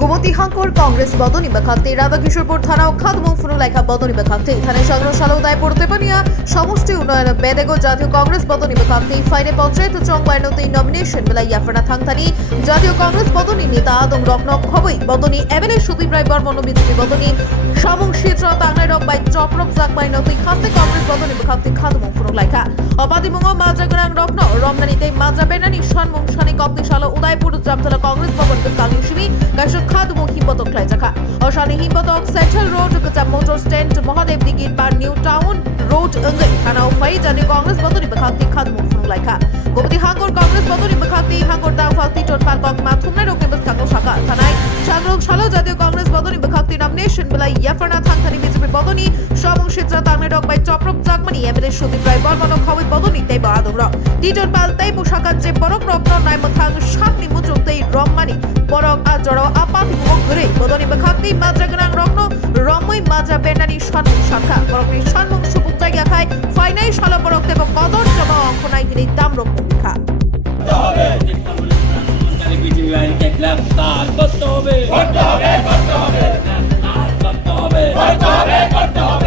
গোমতী হাঙ্কর কংগ্রেস বদনী বেখাতে রাধাকিশোরপুর থানা খাদমু ফুনুলাইখা বদনী বেখাতে থানে সংগ্রহ সালৌদায় পড়তে পানিয়া সমষ্টি উন্নয়ন বেদেগো জাতীয় কংগ্রেস বদনী বেখাতে ফাইনে পঞ্চায়েত চংবায়নতে নমিনেশন বেলাই ইয়াফানা থাংথানি জাতীয় কংগ্রেস বদনী নেতা আদম রকনক খবই বদনী এমএলএ সুদীপ রায় বর্মন বিজেপি বদনী সমং শিত্র তাংনাই রক বাই চপ্রক জাকবাইনতে খাতে কংগ্রেস বদনী বেখাতে খাদমু ফুনুলাইখা অপাদিমুঙ মাজা গ্রাং রকন রমনানিতে মাজা বেনানি সনমুং সানি কপ্তিশালা উদয়পুর জামতলা কংগ্রেস ভবন কালি শিবি গাইশ খাদমু হিম্বতক লাইজাখা অশানি হিম্বতক সেন্ট্রাল রোড কচা মোটর স্ট্যান্ড মহাদেব দিগির পার নিউ টাউন रोड अंगई थाना फाई जाने कांग्रेस बदनी बखाती खादमु फुनुलाइखा गोमती हांगोर कांग्रेस बदनी बखाती हांगोर दाव फाक्ति टोटपाल कक माथुमने रोके बस कांगो शाखा थानाय सांग्रोग शालो जातीय कांग्रेस बदनी बखाती नमिनेशन बेलाई याफाना थांथानी बीजेपी बदनी समং क्षेत्र तांगने डक बाय चप्रक जाकमानी एमएलए सुदीप राय बर्मन खवै बदनी तै बादुर टी टोटपाल तै मुशाका जे बरक रत्न नाय मथांग सातनि मुजुक तै रममानी बरक आ जड़ आपात मुगरे बदनी बखाती माज्रागनां रत्न रमय माजा बेनानी सनमुख शाखा बरकनि सनमुख सुपुक জায়গা খায় ফাইনাল শালা বরকতে এবং কদর জমা অঙ্ক নাই তিনি দাম রকম লেখা হবে বিজেপি আইন দেখলাম তার করতে হবে করতে হবে করতে হবে করতে হবে করতে হবে